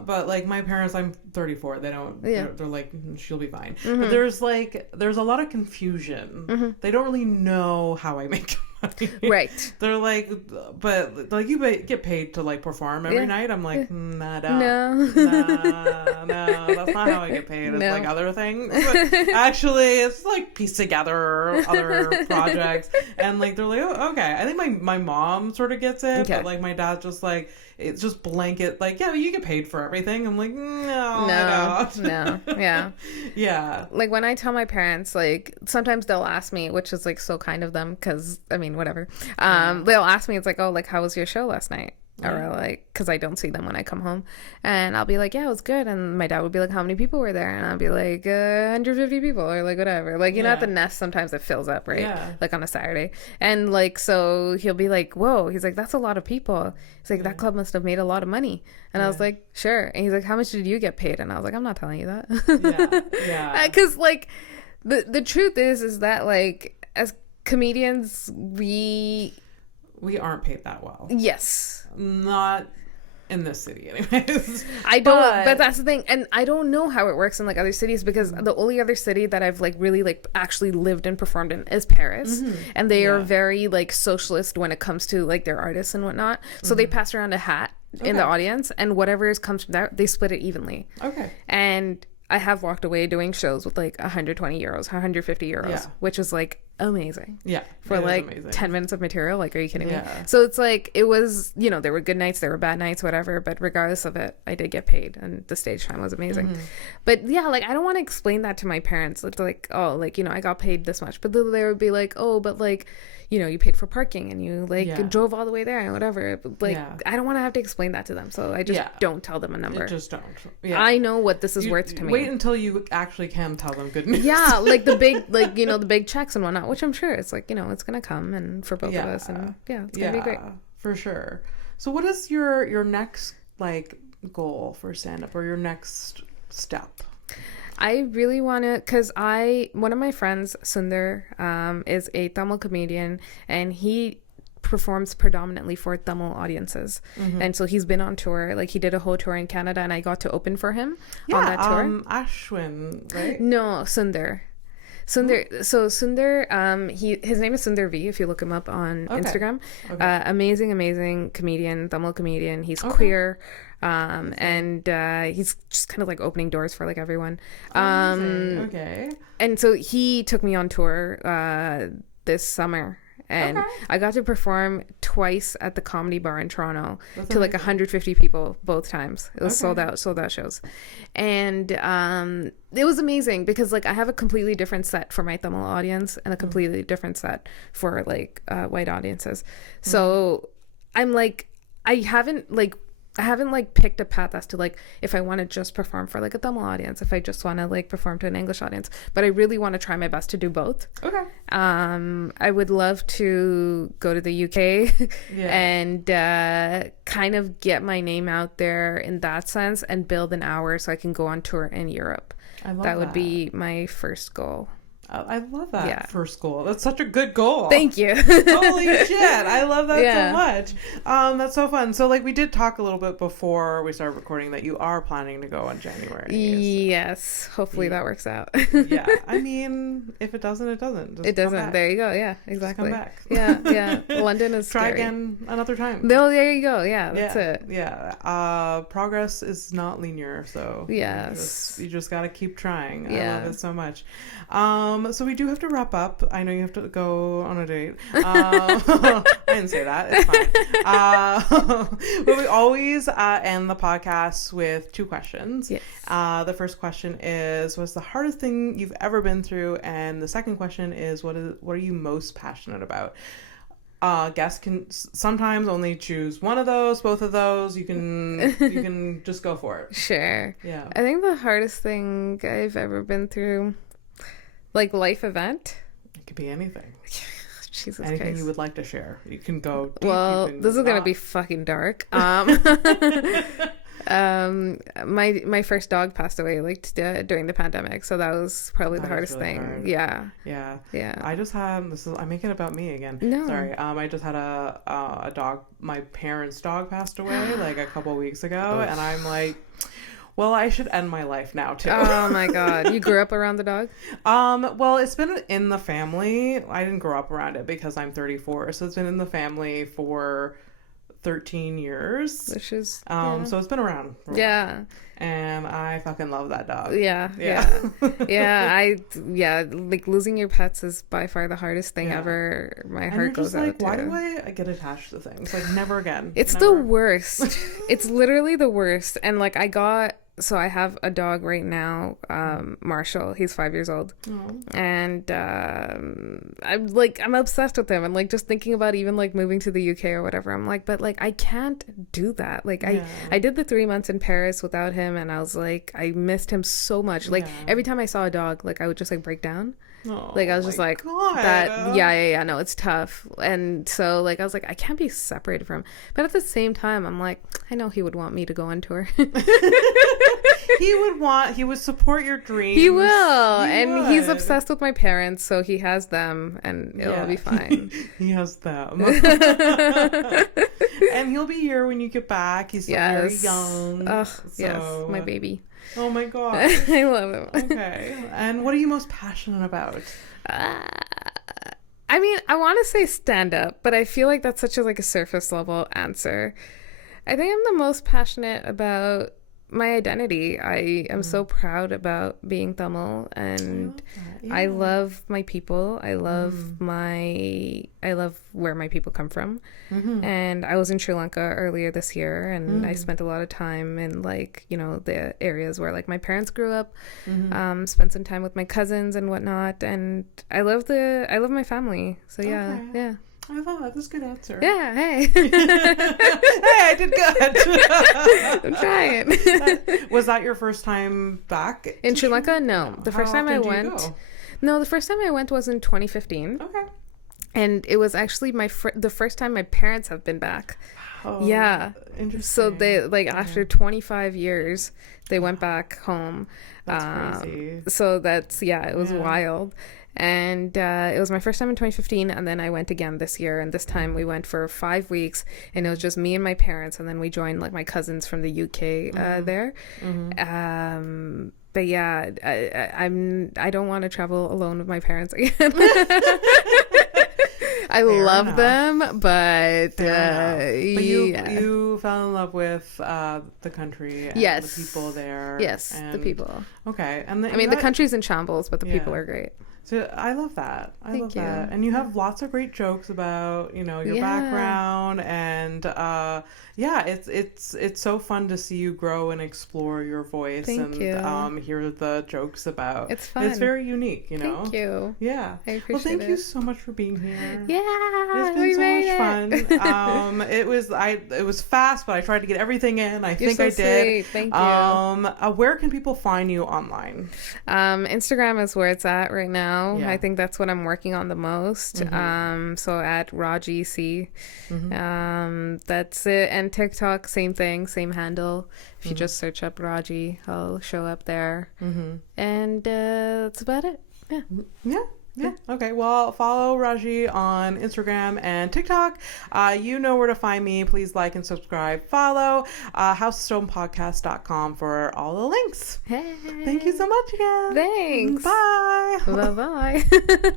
But like my parents, I'm 34. They don't. They're like, she'll be fine. But there's a lot of confusion. They don't really know how I make money. Right. They're like, but like you get paid to like perform every night. I'm like, no, that's not how I get paid. It's like other things. But actually, it's like piece together other projects, and like they're like, oh, okay. I think my mom sort of gets it, but like my dad just like, it's just blanket like, yeah, you get paid for everything. I'm like, no, yeah. Like when I tell my parents, like sometimes they'll ask me, which is like so kind of them, because I mean whatever, they'll ask me, it's like, oh, like how was your show last night? Or like, because I don't see them when I come home, and I'll be like, yeah, it was good. And my dad would be like, how many people were there? And I'll be like 150 people, or like whatever, like know, at the Nest sometimes it fills up, right? Like on a Saturday, and like so he'll be like, whoa, he's like, that's a lot of people. He's like, that club must have made a lot of money. And I was like, sure. And he's like, how much did you get paid? And I was like, I'm not telling you that. Because like the truth is that like as comedians we aren't paid that well. Yes. Not in this city anyways. I don't, but that's the thing. And I don't know how it works in like other cities, because the only other city that I've like really like actually lived and performed in is Paris. And they are very like socialist when it comes to like their artists and whatnot. So they pass around a hat in the audience, and whatever comes from that, they split it evenly. And I have walked away doing shows with like 120 euros, 150 euros, which is like amazing. For like amazing. 10 minutes of material. Like, are you kidding me? So it's like, it was, there were good nights, there were bad nights, whatever. But regardless of it, I did get paid, and the stage time was amazing. But yeah, like, I don't want to explain that to my parents. It's like, oh, like, I got paid this much. But they would be like, oh, but like, you paid for parking and you drove all the way there and whatever. But, I don't want to have to explain that to them. So I just don't tell them a number. Just don't. I know what this is worth to me. Wait until you actually can tell them good news. Yeah, like the big, the big checks and whatnot, which I'm sure it's like, it's going to come and for both of us. And it's going to be great. For sure. So what is your next goal for stand-up, or your next step? I really want to, because one of my friends, Sundar, is a Tamil comedian, and he performs predominantly for Tamil audiences. And so he's been on tour. Like, he did a whole tour in Canada, and I got to open for him on that tour. Ashwin, right? No, Sundar. So Sundar, his name is Sundar V, if you look him up on Instagram. Amazing comedian, Tamil comedian. He's queer. And he's just kind of like opening doors for like everyone. And so he took me on tour this summer, and I got to perform twice at the Comedy Bar in Toronto to like 150 people both times. It was sold out shows. And it was amazing because like I have a completely different set for my Tamil audience and a completely different set for like white audiences. So I'm like, I haven't picked a path as to like if I want to just perform for like a Tamil audience, if I just want to like perform to an English audience, but I really want to try my best to do both. I would love to go to the UK and kind of get my name out there in that sense and build an hour so I can go on tour in Europe. That would be my first goal. I love that for school. That's such a good goal. Thank you. Holy shit. I love that so much. That's so fun. So like we did talk a little bit before we started recording that you are planning to go in January. Yes. Hopefully that works out. I mean, if it doesn't, it doesn't. It doesn't. There you go. Yeah, exactly. Just come back. Yeah. London is Try scary. again another time. No, there you go. Yeah, that's it. Yeah. Progress is not linear. So yes. You just got to keep trying. I love it so much. So we do have to wrap up. I know you have to go on a date. I didn't say that. It's fine. But we always end the podcast with 2 questions. Yes. The first question is, what's the hardest thing you've ever been through? And the second question is, what are you most passionate about? Guests can sometimes only choose one of those, both of those. You can just go for it. Sure. Yeah. I think the hardest thing I've ever been through, like life event. It could be anything. Jesus anything Christ. You would like to share. You can go deep. Well, this is gonna be fucking dark. My first dog passed away during the pandemic, so that was probably the hardest really thing. Hard. Yeah. I just had I'm making it about me again. No. Sorry. I just had a dog. My parents' dog passed away like a couple weeks ago, and I'm like, well, I should end my life now too. Oh my God. You grew up around the dog? Well, it's been in the family. I didn't grow up around it because I'm 34, so it's been in the family for 13 years. Which is so it's been around for a while. And I fucking love that dog. Like losing your pets is by far the hardest thing ever. My heart goes out why do I get attached to things? Like never again. It's the worst. It's literally the worst. And like I have a dog right now, Marshall. He's 5 years old. And I'm obsessed with him. And like just thinking about even like moving to the UK or whatever, I'm like, but like I can't do that. Like I did the 3 months in Paris without him, and I was like, I missed him so much. Like every time I saw a dog, like I would just like break down. Like I was just like God. that. No, it's tough. And so like I was like, I can't be separated from him. But at the same time, I'm like, I know he would want me to go on tour. He would support your dreams. He will. He's obsessed with my parents, so he has them, and it'll be fine. He has them. And he'll be here when you get back. He's still very young. Yes, my baby. Oh my God. I love him. Okay. And what are you most passionate about? I mean, I want to say stand up, but I feel like that's such a surface level answer. I think I'm the most passionate about my identity. I am so proud about being Tamil, and I love my people. I love where my people come from. And I was in Sri Lanka earlier this year, and I spent a lot of time in like, you know, the areas where like my parents grew up. Spent some time with my cousins and whatnot, and I love my family. So yeah. I thought that was a good answer. Yeah, hey. Hey, I did good. I'm trying. Was that your first time back? In Sri Lanka? No. The first time I went... No, the first time I went was in 2015. Okay. And it was actually the first time my parents have been back. Oh, yeah. Interesting. So they, like, after 25 years, they went back home. That's crazy. So that's, it was wild. And it was my first time in 2015, and then I went again this year, and this time we went for 5 weeks, and it was just me and my parents, and then we joined like my cousins from the UK there. But yeah, I don't want to travel alone with my parents again. I love them, but you fell in love with the country and the people there. Yes, and the people. Okay, and the country's in shambles, but the people are great. So I love that. Thank you. That. And you have lots of great jokes about, you know, your background, and it's so fun to see you grow and explore your voice. Thank you. Hear the jokes about. It's fun. It's very unique, you know. Thank you. Yeah. I appreciate it. Thank you so much for being here. Yeah. It's been so much fun. It was fast, but I tried to get everything in. I think I did. Sweet. Thank you. Where can people find you online? Instagram is where it's at right now. Yeah. I think that's what I'm working on the most. So at Raajiee C. That's it. And TikTok, same thing, same handle. If you just search up Raajiee, I'll show up there. And that's about it. Yeah. Okay. Well, follow Raajiee on Instagram and TikTok. You know where to find me. Please like and subscribe. Follow housestonepodcast.com for all the links. Hey. Thank you so much again. Thanks. Bye. Bye-bye.